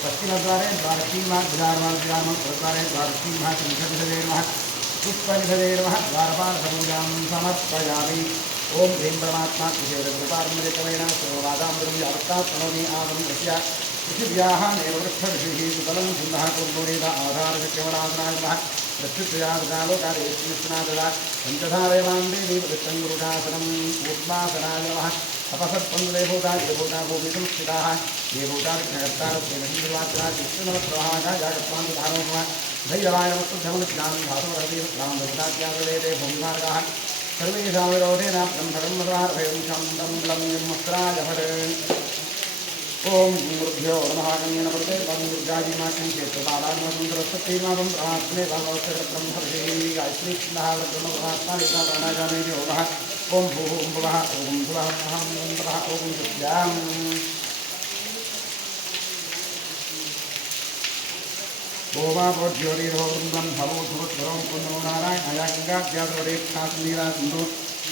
दक्षिणद्वारे पश्चिमद्वारे द्वारकीमाद्वारे द्वारकीमाशंखनिधये नमः पुष्पनिधये नमः द्वारपालपूजां समर्पयामि। ओम ह्रीं परमात्मा कृषेरकृपार्मृतमेन सर्ववादामृतं यावत्तात्मनोमि आमन्त्रस्य पृथिव्याः नेवृक्षऋषिः सुतलं सिंहः कुर्मोरेद आधारचक्रमणासनाय नमः प्रत्युत्तयावदालोकादेशनिष्णाददा पञ्चधारयमां देवी वृत्तं गुरुडासनं कूर्मासनाय नमः तपसत्पन्ददेवता देवता भूमितं स्थिताः देवता विघ्नकर्तारत्वाहागायागत्वानुधारोः धैर्यवाय नमस्तुभ्यमनुज्ञानं धातोरदेवतां देवतात्यागवेदे भूमिमार्गाः सर्वेषां विरोधेन ब्रह्मणं मदार्भयं शं लं यमस्राय भटे। ओम गुरुभ्यो नमः गणेन प्रते पद्मजाजिमाकं चेतपादानमसुन्दरसत्यमावं प्रार्थने भगवत्ब्रह्मर्षि गायत्री महाब्रह्मपरमात्मा प्राणायामे योगः। ओम भूः ओम भुवः ओम भुवः अहं नमः ओम सत्याम् ओवापोज्योतिर्हों ब्रह्मभूतभूतवरों पुनो नारायणया गंगाद्याद्रोडेक्षासनीरा सिंधु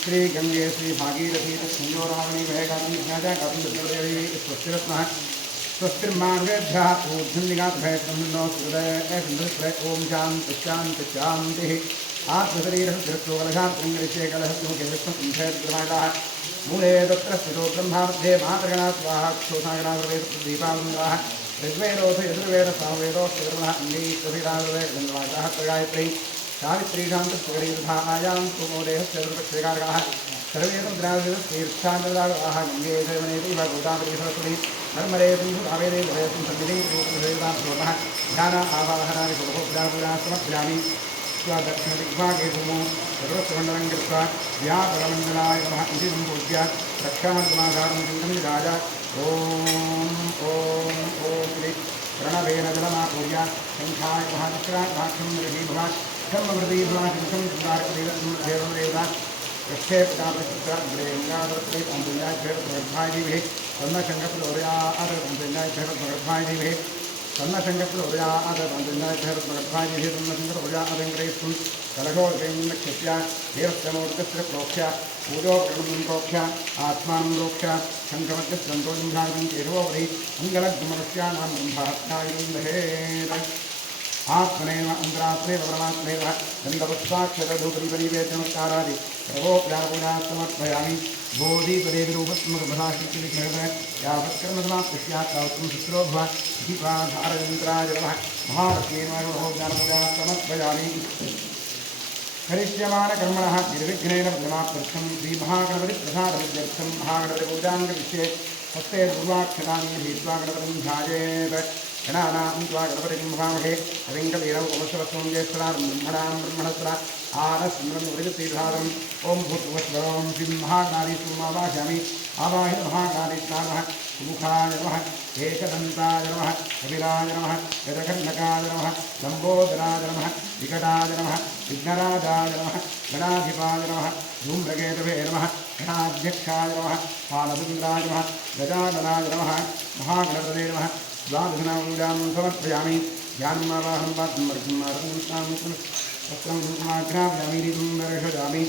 श्री गंगे श्री भागीरथी संयोरावणी भयगात्मज्ञाजा गात्मज्योतिर्देवी स्वस्तिरत्नः स्वस्तिर्मार्गेभ्यः ऊर्ध्वनिगातभयब्रह्मणो सुहृदय ओम शान्ति शान्ति शान्तिः। आत्मशरीरः तिरस्योकलशात्रिङ्गरिषे कलहस्मुखे विष्णुकुण्ठेद्रमाणाः मूले तत्र स्थितो ब्रह्मामध्ये मातृगणा स्वाहा क्षोसागणावेदीपावृन्दाः ऋग्वेदोऽथ यजुर्वेदसामवेदोऽस्त्रमः अङ्गीकृतिराजुर्वेदगन्धवाचाः प्रगायत्री सावित्री शान्तस्वगरीर्धायां कुमोदेहस्य दुर्गक्षेकारकाः सर्वे तद्राजतीर्थान्तरागाः गङ्गे देवनेति भगवतापति सरस्वती नर्मदे सिन्धु कावेरी जलयस्मिन् सन्निधिं रूपदेवतां सोमः ध्यान आवाहनानि सर्वोपचारपूजा समर्पयामि। दक्षिणदिग्भागे भूमौ सर्वस्वमण्डलं कृत्वा व्यापरमण्डलाय नमः इति सम्पूज्य रक्षामर्माधारं चिन्तनराज ओम ओम ओम प्रणवेन जलमापूर्य शङ्खाय महाचक्राक्षं ऋषिभवा धर्मवृद्धि भवाशं देवदेवता रक्षे पितापृष्ठग्रेङ्गादत्तेन्द्रियाभ्यर्भायिभिः तन्नशङ्कप्रदोर्यादन्त्रियाभ्यर्भायिभिः तन्नशङ्कप्रदोर्यादन्त्रियाभ्यर्भायिभिः तन्नशङ्कप्रदोर्यादङ्ग्रैस्तुं कलशोर्गैर्नक्षत्या देवस्तमोर्गस्य प्रोक्ष्य पूजोक्रमं प्रोक्ष्य आत्मानं प्रोक्ष्य शङ्खमध्यसन्तोषं केशवोपरि मङ्गलग्मनुष्याणां ब्रह्महत्यायुर्महेत् आत्मनेव अन्तरात्मेव परमात्मेव गन्धपुष्पाक्षरधूपरिपरिवेदनमस्कारादि सर्वोपचारपूजा समर्पयामि। बोधिपदेविरूपत्मकभाषितिविषयः यावत्कर्मसमाप्तिस्यात् तावत्तं शुश्रो भव दीपाधारयन्त्राय नमः महालक्ष्मीर्मयोपचारपूजा समर्पयामि। करिष्यमाणकर्मणः निर्विघ्नेन प्रथमार्थं श्रीमहागणपतिप्रसादविद्यर्थं महागणपतिपूजां करिष्ये। हस्ते पूर्वाक्षराणि धीत्वा गणपतिं ध्यायेत् गणानां त्वा गणपतिं भवामहे कविङ्कवीरौ उपशवस्वं ज्येष्ठरां ब्रह्मणां ब्रह्मणस्रा आनस्मरन् वृजतीधारम् ओं भूर्भुवस्वरों श्रीमहाकालीं आवाहयामि। आवाहित महाकालीस्नानः सुमुखाय नमः एकदन्ताय नमः कपिलाय नमः गजकर्णकाय नमः लम्बोदराय नमः विकटाय नमः विघ्नराजाय नमः गणाधिपाय नमः धूम्रकेतवे नमः गणाध्यक्षाय नमः फालपुन्द्राय नमः गजाननाय नमः महागणपते नमः। द्वादशनापूजां समर्पयामि। ध्यानमावाहं वस्त्रमाघ्रापयामि ऋतुं दर्शयामि।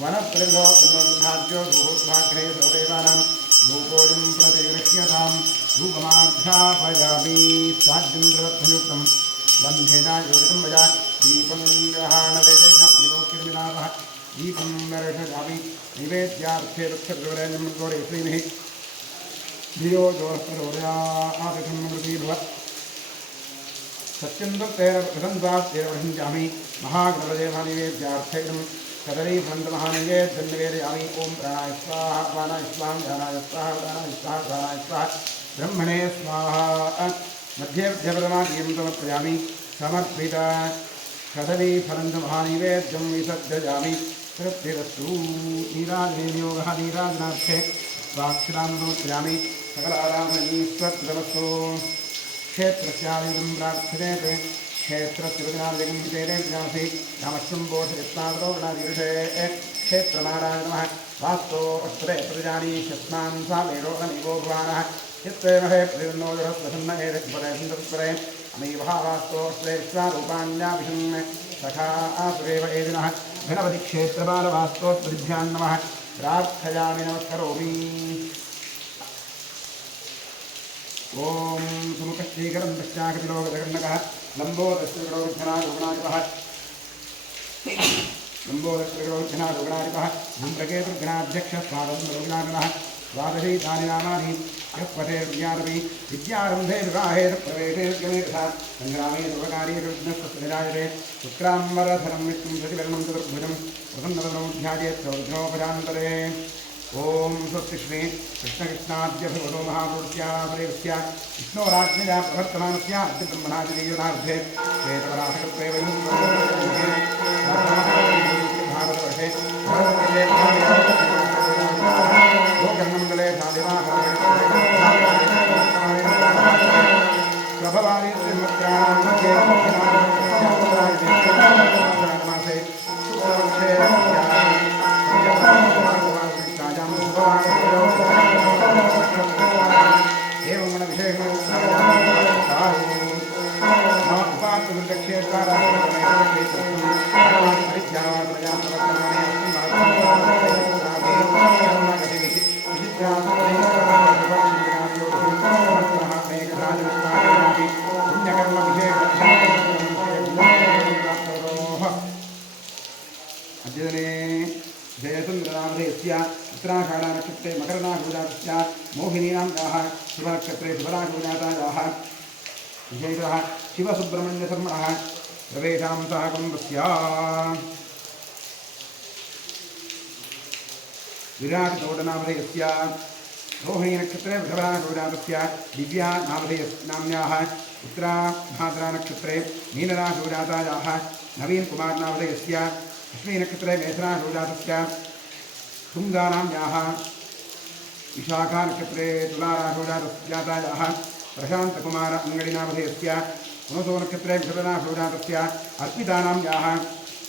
वनप्रतिभाज्यो धूपोद्भाग्रे सर्वदेवानां धूपोऽयं प्रतिगृह्यतां धूपमाघ्रापयामि। स्वाद्यन्द्रवत्थयुक्तं वन्ध्येनायोरितं वजा दीपं ग्रहाणवेदेशोक्तिर्विलापः दीपं दर्शयामि। निवेद्यार्थे वृक्षद्रवरेण्यं गौरे श्रीमिः धियो जोरस्परोदयाभवत् सत्यन्दत्तेन प्रसन्त्वास्तेन वहिञ्जामि। महागणपदेवनिवेद्यार्थैनं कदलीफलन्तमहानिवेद्यन्निवेदयामि। ओं प्राणाय स्वाहा अपानाय स्वाहा ध्यानाय स्वाहा उदानाय स्वाहा प्राणाय स्वाहा ब्रह्मणे स्वाहा। मध्ये मध्यप्रमादीयं समर्पयामि। समर्पित कदलीफलन्तमहानिवेद्यं विसर्जयामि। तृप्तिरस्तु। नीराजनयोगः नीराजनार्थे स्वाक्षरां समर्पयामि। सकलाराधनीश्वरस्तु। क्षेत्रस्यादिदं प्रार्थ्यते क्षेत्रतिरुनादिगीतेन नमस्सुम्बोषयत्नादो गणादिरुषे क्षेत्रनारायण नमः वास्तो अस्त्रे प्रजानी शस्नां सा मेरो अनिवो भवानः चित्ते महे प्रतिनो जरस्वसन्न एरिक्परे सुन्दरस्परे अमीभावास्तो अस्त्रे विश्वारूपाण्याभिषन् सखा आसुरेव एदिनः गणपतिक्षेत्रबालवास्तोत्पदिभ्यां नमः प्रार्थयामि नमस्करोमि ओम सुमुखश्रीकरं दक्षाकतिलोकजगन्नकः लम्बोदर्शकरोगणाधिपः लम्बोदर्शकरोगणाधिपः धूम्रकेतुर्गणाध्यक्षः स्वागतरोगणाधिपः द्वादशी तानि नामानि यः पठेर्ज्ञानपि विद्यारम्भे विवाहे प्रवेशेर्गमेतथा सङ्ग्रामे सर्वकार्येषु विघ्नस्तस्यजायते शुक्राम्बरधरं विष्णुं प्रतिवर्णं चतुर्भुजं प्रसन्नवदनौ ध्यायेत् सौर्ध्वोपजान्तरे ओम स्वस्ति श्री कृष्णकृष्णाद्य भगवतो महापुरुष्यादेवस्य विष्णोराज्ञया प्रवर्तमानस्य अद्य ब्रह्मणादिदेवनार्धे श्वेतवराहकल्पे भारतवर्षे गोकर्णमण्डले प्रभवानि मासे एवं विशेषण जयतुन्द्रनामधेयस्य उत्तराषाढानक्षत्रे मकरनाशुजातस्य मोहिनीनाम्याः शुभनक्षत्रे शुभराशुजातायाः विशेषः शिवसुब्रह्मण्यशर्मणः प्रवेशां सह कुटुम्बस्य विराटचोडनामधेयस्य रोहिणीनक्षत्रे वृषभराशुजातस्य दिव्या नामधेयनाम्याः उत्तराभाद्रानक्षत्रे मीनराशुजातायाः नवीनकुमारनामधेयस्य अश्विनक्षत्रे मेषराशुजातस्य तुङ्गानाम्याः विशाखानक्षत्रे तुलाराशुजातायाः प्रशान्तकुमार अङ्गडिनामधेयस्य पुनसोनक्षत्रे विषभराशुजातस्य अर्पितानाम्याः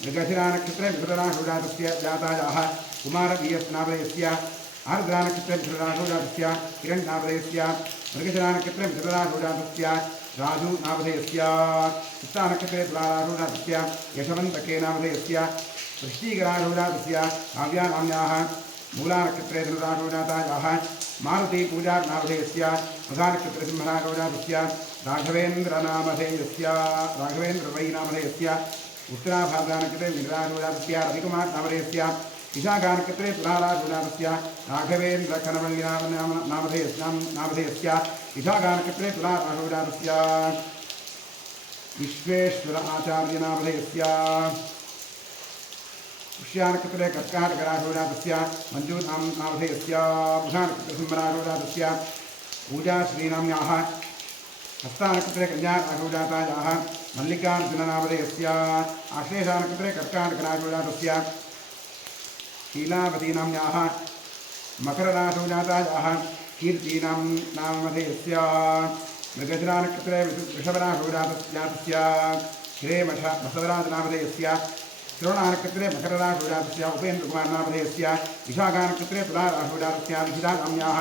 मृगशिरानक्षत्रे विषभराशुजातस्य जातायाः कुमारवीयस्नामधेयस्य आर्द्रानक्षत्रे विषभराशुजातस्य किरण्नामधेयस्य मृगशिरानक्षत्रे विषभराशुजातस्य राजू नामधेयस्य चित्तानक्षत्रे तुलाराशुजातस्य यशवन्तकेनामधेयस्य वृश्चिकराशुजातस्य काव्यानाम्याः मूलानक्षत्रे धनुराशुजातायाः मारुतिपूजानामधेयस्य मघानक्षत्रे सिंहराशुजातस्य राघवेन्द्रनामधेयस्य राघवेन्द्रवैनामधेयस्य उत्तराभाद्रानक्षत्रे वीरराशुजातस्य रविकुमारनामधेयस्य विशाखानक्षत्रे तुलाराशुजातस्य राघवेन्द्रकनवल्लिनामधेयस्य विशाखानक्षत्रे तुलाराशुजातस्य विश्वेश्वर आचार्यनामधेयस्य पुष्यानक्षत्रे कर्काटकराशुजातस्य मञ्जूनामधेयस्य बुधानक्षत्रे सिंहराशुजातस्य पूजाश्रीनाम्याः हस्तानक्षत्रे कन्याराशुजातायाः मल्लिकार्जुननामधेयस्य आश्लेषानक्षत्रे कर्काटकराशुजातस्य शीलावतीनाम्याः मकरराशुजातायाः कीर्तीनामधेयस्य मृगशिरानक्षत्रे वृषभराशुजातस्य श्रेमठबसवराजनामधेयस्य श्रवणानक्षत्रे मकरराशुजातस्य उपेन्द्रकुमारनामधेयस्य विशाखानक्षत्रे तुलाराशुजातस्य विशितानाम्याः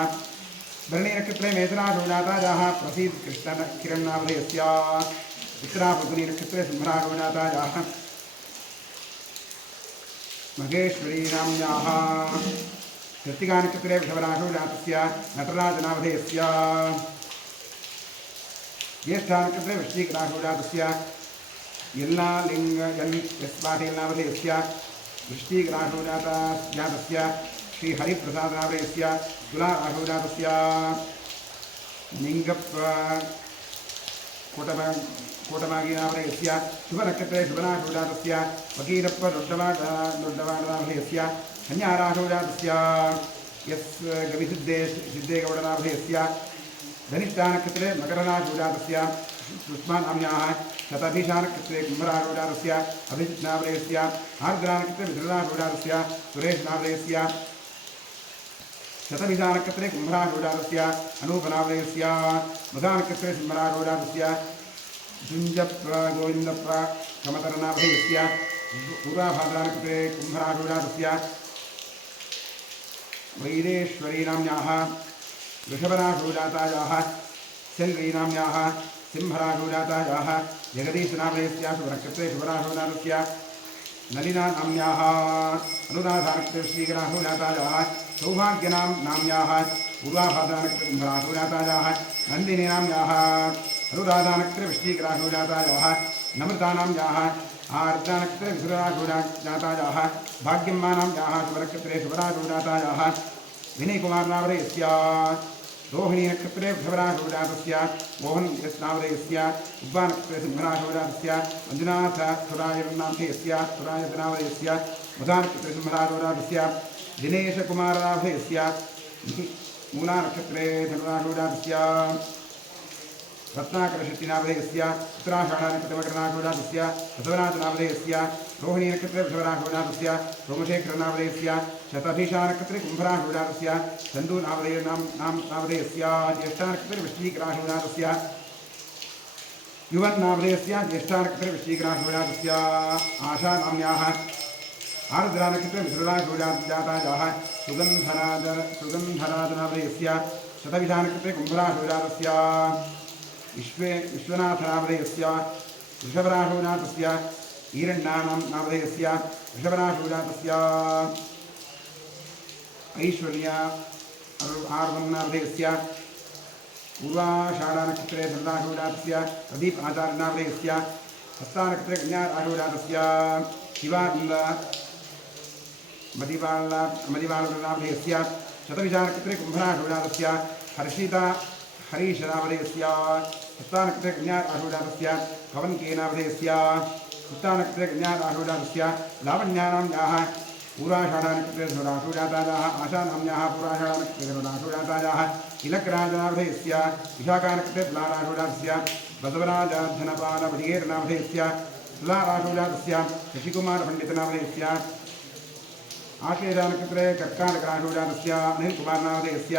भरणीनक्षत्रे मेषराशुजातायाः प्रसीद कृष्णकिरण्नामधेयस्य उत्तराफल्गुनीनक्षत्रे सिंहराशुजातायाः महेश्वरीनाम्याः कृत्तिकानक्षत्रे वृषभराशुजातस्य नटराजनामधेयस्य ज्येष्ठानक्षत्रे वृश्चिकराशुजातस्य यल्लालिङ्गयन्पाटीलनामधेयस्य वृश्चिकराशुजातस्य श्रीहरिप्रसादनामधेयस्य तुलाराशुजातस्य निङ्गप्प कोटमागीनामधेयस्य शुभनक्षत्रे शुभराशुजातस्य वकीरप्प दोड्डवाडनामधेयस्य कन्याराशुजातस्य यस् गविसिद्धेगौडनामधेयस्य धनिष्ठानक्षत्रे मकरराशुजातस्य सुष्मानाम्याः शतभिषानक्षत्रे कुम्भराशुजातस्य अभिजित्नामधेयस्य आर्द्रानक्षत्रे विधुराशुजातस्य सुरेशनामधेयस्य शतभिषानक्षत्रे कुम्भराशुजातस्य अनूपनामधेयस्य मघानक्षत्रे सिंहराशुजातस्य जुञ्जप्र गोविन्दप्र कमतरनाभयस्य पूर्वाभाद्रानकृते कुम्भरारूढातस्य वैरेश्वरीनाम्याः वृषभरारूढातायाः शल्वीनाम्याः सिंहरारूढातायाः जगदीशनाभयस्य शुभनक्षत्रे शुभरारूढातस्य नलिनानाम्याः अनुराधानकृते श्रीगरारूढातायाः सौभाग्यनां नाम्याः पूर्वाभाद्रानकृते कुम्भरारूढातायाः नन्दिनीनाम्याः अनुराधानकृते वृश्चिकरारूढातायाः नमृतानाम्याः आर्द्रानक्षत्रे विसुरारूढातायाः भाग्यम्मानाम्याः शुभनक्षत्रे शुभरारूढातायाः विनयकुमारनामधेयस्य रोहिणीनक्षत्रे वृषभरारूढातस्य मोहन यस्नामधेयस्य उद्वानक्षत्रे सिंहरारूढातस्य मञ्जुनाथसुरायनामधेयस्य सुरायनामधेयस्य मुदानक्षत्रे सिंहरारूढातस्य दिनेशकुमारनामधेयस्य मूलानक्षत्रे धनुरारूढातस्य रत्नाकरशक्तिनामधेयस्य उत्तराषाढानक्षत्रमकरनारूढातस्य हसवनाथनामधेयस्य रोहिणीनक्षत्रे वृषभरारूढातस्य सोमशेखरनामधेयस्य शतभिषानक्षत्रे कुम्भरारूढातस्य चन्दूनामधेयस्य ज्येष्ठानक्षत्रे वृश्चिकरारूढातस्य युवन्नामधेयस्य ज्येष्ठानक्षत्रे वृश्चिकरारूढातस्य आशानाम्याः आर्द्रानक्षत्रे विसुरारूढातायाः सुगन्धराजनामधेयस्य शतभिषानक्षत्रे कुम्भरारूढातस्य विश्वनाथनामधेयस्य वृषभरारूढातस्य ईरण्णानामधेयस्य वृषभरारूढातस्य ऐश्वर्या आर्वन्नामधेयस्य पूर्वाषाढानक्षत्रे धनुरारूढातस्य प्रदीप आचार्यनामधेयस्य हस्तानक्षत्रे कन्यारारूढातस्य शिवानन्द मदिवालनामधेयस्य शतभिषानक्षत्रे कुम्भरारूढातस्य हर्षिता हरीशनामधेयस्य हस्तानक्षत्रे कन्यारारूढातस्य पवनकेनामधेयस्य हस्तानक्षत्रे कन्यारारूढातस्य लावण्यानाम्याः पूर्वाषाढानक्षत्रे धनुरारूढातायाः आशानाम्याः पूर्वाषाढानक्षत्रे धनुरारूढातायाः तिलकराजनामधेयस्य विशाखानक्षत्रे तुलारारूढातस्य बसवराजधनपालवडिगेरनामधेयस्य तुलारारूढातस्य शशिकुमारपण्डितनामधेयस्य आश्लेषानक्षत्रे कर्काटकरारूढातस्य अनिलकुमारनामधेयस्य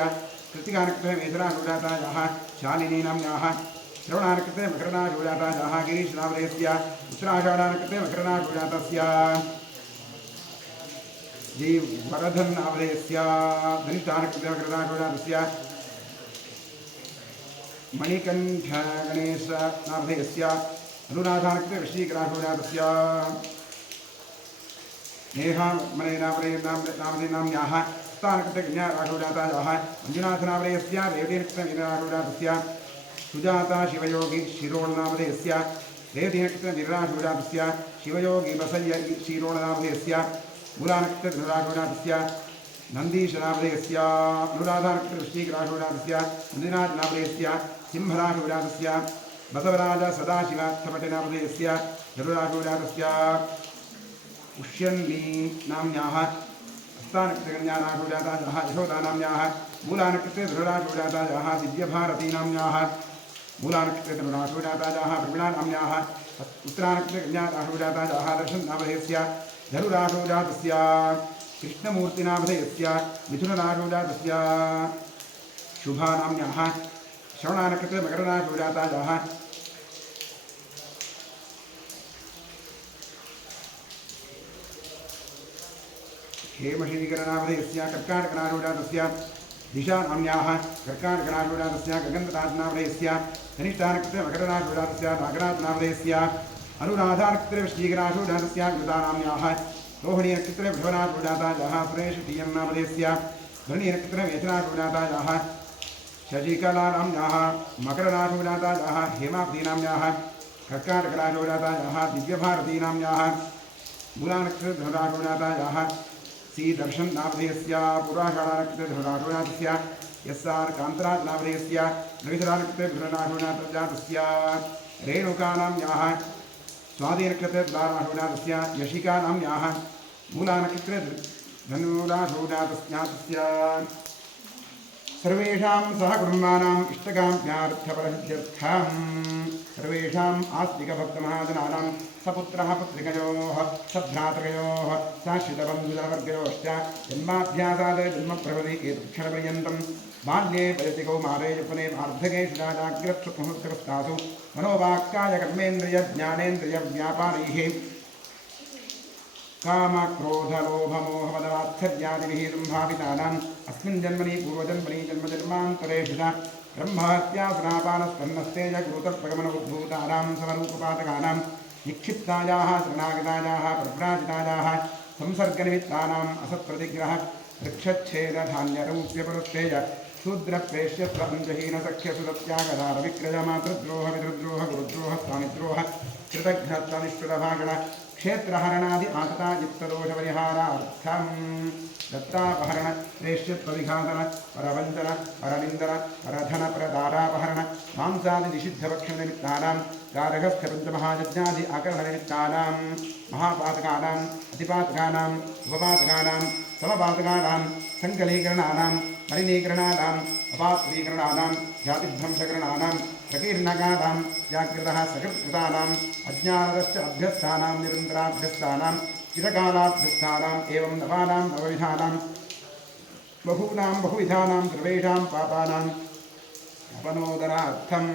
कृत्तिकानक्षत्रे मेषरारूढातायाः शालिनीनाम्याः श्रवणानक्षत्रे मकरनारूढातायाः गिरीशनामधेयस्य उत्तराषाढानक्षत्रे मकरनारूढातस्य वरधन्नामधेयस्य धनिष्ठानक्षत्रे मकरनारूढातस्य मणिकण्ठगणेशनामधेयस्य अनुराधानक्षत्रे वृश्चिकरारूढातस्य नेहामणेनामधेयनाम्याः हस्तानक्षत्रे कन्यारारूढातायाः मञ्जुनाथनामधेयस्य रेवतीनक्षत्रे मीनरारूढातस्य सुजाता शिवयोगी शिरोळनामधेयस्य रेवतीनक्षत्रे मीनरारूढातस्य शिवयोगी बसय्य शिरोळनामधेयस्य मूलानक्षत्रे धनुरारूढातस्य नन्दीशनामधेयस्य अनुराधानक्षत्रे वृश्चिकरारूढातस्य मञ्जुनाथनामधेयस्य सिंहरारूढातस्य बसवराज सदाशिवार्थपटिनामधेयस्य धनुरारूढातस्य पुष्यन्नी नाम्याः हस्तानक्षत्रे कन्यारारूढातायाः यशोदानाम्याः मूलानक्षत्रे धनुरारूढातायाः दिव्यभारतीनाम्याः मूलानक्षत्रे धनुरारूढातायाः प्रवीणानाम्याः उत्तरानक्षत्रे कन्यारारूढातायाः दर्शननामधेयस्य धनुरारूढातस्य कृष्णमूर्तिनामधेयस्य मिथुनरारूढातस्य शुभानाम्याः श्रवणानक्षत्रे मकररारूढातायाः हेमशेखरनामधेयस्य कर्काटकरारूढातस्य दिशानाम्याः कर्काटकरारूढातस्य गगनराजनामधेयस्य धनिष्ठानक्षत्रे मकररारूढातस्य नागराजनामधेयस्य अनुराधानक्षत्रे वृश्चिकरारूढातस्य कृतानाम्याः रोहिणीनक्षत्रे वृषभरारूढातायाः सुरेशटीयन्नामधेयस्य धरणीनक्षत्रे मेषरारूढातायाः शशिकलानाम्याः मकररारूढातायाः हेमाब्दीनाम्याः कर्काटकरारूढातायाः दिव्यभारतीनाम्याः मूलानक्षत्रे धनुरारूढातायाः श्रीदर्शननामधेयस्य पूर्वाषाढानक्षत्रे धनुरारूढातस्य यस्सार कान्तराजनामधेयस्य नवितरानक्षत्रे धनुरारूढातस्य रेणुकानाम्याः स्वादिनक्षत्रे तुलारारूढातस्य यशिकानाम्याः मूलानक्षत्रे धनुरारूढातस्य सर्वेषां सहकुटुम्बानाम् इष्टकाम्यार्थफलसिद्ध्यर्थं सर्वेषाम् आस्तिकभक्तमहाजनानां सपुत्रः पुत्रिकयोः सभ्रातृकयोः साश्रितबन्धुजनवर्गयोश्च जन्माभ्यासात् जन्मप्रभृति एतत्क्षणपर्यन्तं बाल्ये वयसि कौमारे यौवने वार्धकेषु जाग्रत्सुमुहूर्तवस्थासु मनोवाक्काय कर्मेन्द्रियज्ञानेन्द्रियव्यापारैः कामक्रोधलोभमोहमदवात्सर्यादिभिः सम्भावितानाम् अस्मिन् जन्मनि पूर्वजन्मनि जन्मजन्मान्तरेषु च ब्रह्महत्यासनापानस्पन्नस्तेज गुरुतर्पगमनोद्भूतानां समरूपपातकानां निक्षिप्तायाः शरणागतायाः प्रव्राजितायाः संसर्गनिमित्तानाम् असत्प्रतिग्रह वृक्षच्छेदधान्यरौप्यपरुत्तेज शूद्रप्रेष्यत्वहीनसख्यसुतत्यागदारविक्रयमातृद्रोह विदृद्रोह गुरुद्रोह स्वामिद्रोह कृतघ्नत्वनिष्ठुरभागण क्षेत्रहरणादि आतता युक्तदोषपरिहारार्थम् दत्तापहरण प्रेष्यत्वविघातन परवञ्चन परनिन्दन परधन परदारापहरण मांसादिनिषिद्धभक्षणनिमित्तानां गारहस्थपञ्चमहायज्ञादि आकरणनिमित्तानां महापातकानाम् अतिपातकानाम् उपपातकानां समपातकानां सङ्कलीकरणानां मलिनीकरणानाम् अपात्रीकरणानां जातिध्वंसकरणानां प्रकीर्णकानां जागृतः सकृत्कृतानाम् अज्ञानदश्च अभ्यस्थानां निरन्तराभ्यस्थानां चिरकालाभ्यस्थानाम् एवं नवानां नवविधानां बहूनां बहुविधानां सर्वेषां पापानाम् अपनोदनार्थं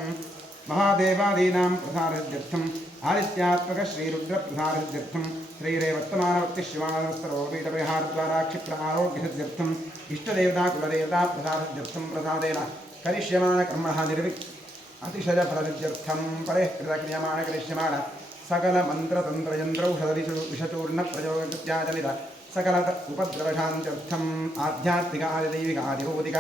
महादेवादीनां प्रसारसिद्ध्यर्थम् आदित्यात्मक श्रीरुद्रप्रसारसिद्ध्यर्थं श्रीरेवत्तमानवत्तिशिवानस्तरोपीठपरिहारद्वारा क्षिप्र आरोग्यसिद्ध्यर्थम् इष्टदेवता कुलदेवता प्रसारसिद्ध्यर्थं प्रसादेन करिष्यमाणकर्मणः अतिशयफलसिद्ध्यर्थं परेः कृतक्रियमाणकरिष्यमाण सकलमन्त्रतन्त्रयन्त्रौषधविषचूर्णप्रयोगकृत्याचलित सकल उपद्रवशान्त्यर्थम् आध्यात्मिकादिदैविकादिभौतिक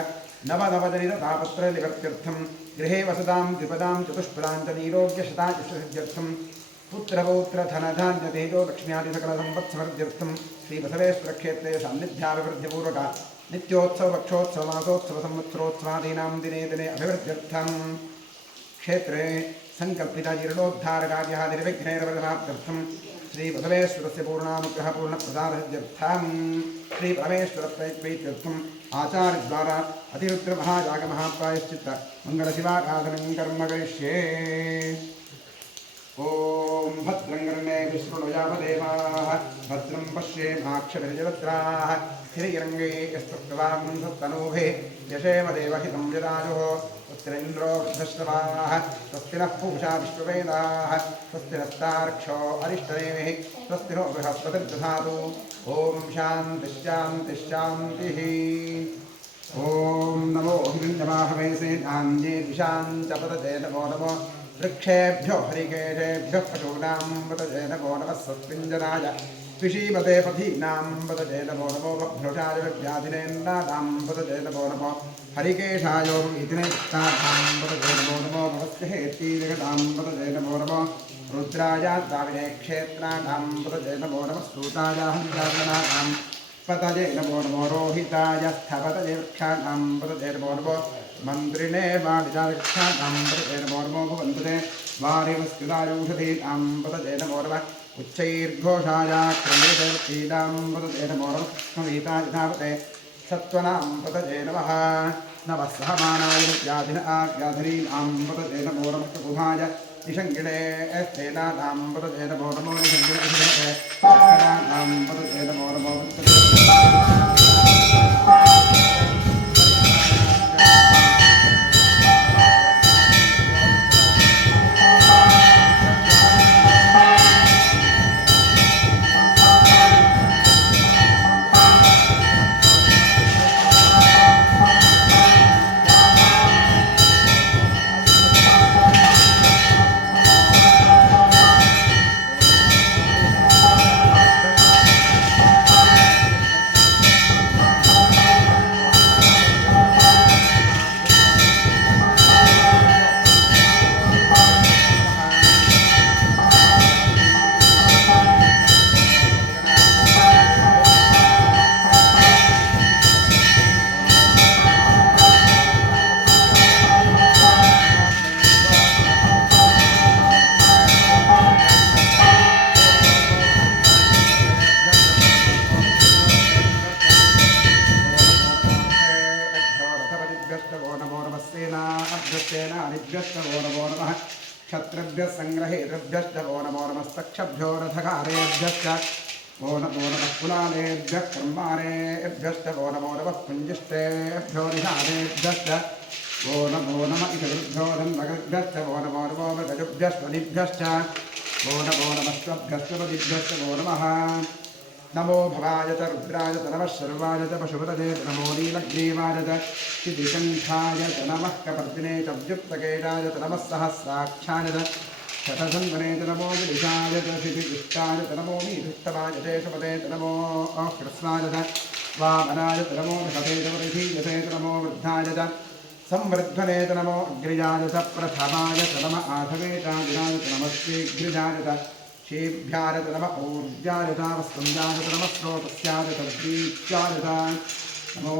नवनवजनिततापत्रनिवर्त्यर्थं गृहे वसतां द्विपदां चतुष्पदां च नीरोग्यशतायुष्यसिद्ध्यर्थं पुत्रपौत्रधनधान्यतेजो लक्ष्म्यादिसकलसम्पत्समृद्ध्यर्थं श्रीबसवेश्वरक्षेत्रे सान्निध्याभिवृद्धिपूर्वक नित्योत्सवपक्षोत्सवमासोत्सवसंवत्सरोत्सवादीनां दिने दिने अभिवृद्ध्यर्थं क्षेत्रे संकल्पित जीर्णोद्धारकार्यः निर्विघ्नेरवसमाप्त्यर्थं श्रीबसवेश्वरस्य पूर्णानुग्रहपूर्णप्रसादसिद्ध्यर्थं श्रीपरमेश्वरप्रीत्यर्थम् आचार्यद्वारा अतिरुद्रमहायागमहाप्रायश्चित्त मङ्गलशिवाराधनं कर्म करिष्ये। ॐ भद्रं कर्णेभिः शृणुयामदेवाः भद्रं पश्येमाक्षभिर्यजत्राः स्थिरैरङ्गैस्तुष्टवां सत्तनूभिः यशेम देवहितं यदायुः स्वस्ति न इन्द्रो वृद्धश्रवाः स्वस्ति नः पूषा विश्ववेदाः स्वस्ति नस्तार्क्ष्यो अरिष्टनेमिः स्वस्ति नो बृहस्पतिर्दधातु ॐ शान्तिश्शान्तिश्शान्तिः। ॐ नमो हिरण्यवाहवे सेनान्ये दिशाञ्चपतये नमो नमो वृक्षेभ्यो हरिकेशेभ्यः पशूनां पतये नमो नमः सत्पिञ्जराय द्विषीपते पथीनां पतये नमो नमो बभ्रुषाय व्याधिनेन्दानां पतये नमो नमो हरिकेशायो इतिनेत्तानां पतये नमो नमो भवस्यहेतीजगतां पतये नमो नमो रुद्राय दाविने क्षेत्राणां पतये नमो नमः स्तूताय हंसागणानां पतये नमो नमो रोहिताय स्थपतये वृक्षाणां पतये नमो नमो मन्त्रिणे वाणिजावृक्षाणां पतये नमो नमो भवन्तुते वारिवस्कृतायूषधीनां पतये नमो नमः उच्चैर्घोषाय क्रमेदतीनां पतये नमो नमः कृष्णवीताय धावते सत्त्वनां पतये नमः नमः सहमानाय व्याधिनीनां पतये नमो नमः कुकुभाय निषङ्गिणे स्थेनानां पतये नमो नमो निषङ्गिणे पतये नमो नमो क्षत्रभ्यः संग्रहेतृभ्यश्च वो नमो नमस्तक्षभ्यो रथकारेभ्यश्च वो नमः कुलालेभ्यः कर्माणेभ्यश्च वो नमः पुञ्जिष्टेभ्यो निशानेभ्यश्च वो नमः इतरुभ्यो धन्मगभ्यश्च वो नमो मृगजुभ्यश्वनिभ्यश्च वो नमस्त्वभ्यश्वपदिभ्यश्च वो नमः नमो भवाय च रुद्राय च नमः शर्वाय च पशुपतये च नमो नीलग्रीवाय च शितिकण्ठाय च नमः कपर्दिने च व्युक्तकेशाय च नमः सहस्राक्षाय च शतसन्वने च नमो विदिशाय च शितिपुष्टाय च नमो मीधुष्टवाय च शेषपते च नमो कृष्णाय च वामनाय च नमो षते च वृषीयसे च नमो वृद्धाय च संवृद्धने च नमो अग्रिजाय च प्रथमाय च नमः आधवेतादिनाय च नमस्तेऽग्रिजाय च शेभ्याय च नमः ऊर्जाय च वस्त्रंजाय च नमः स्रोतस्याय च दीप्त्याय च नमो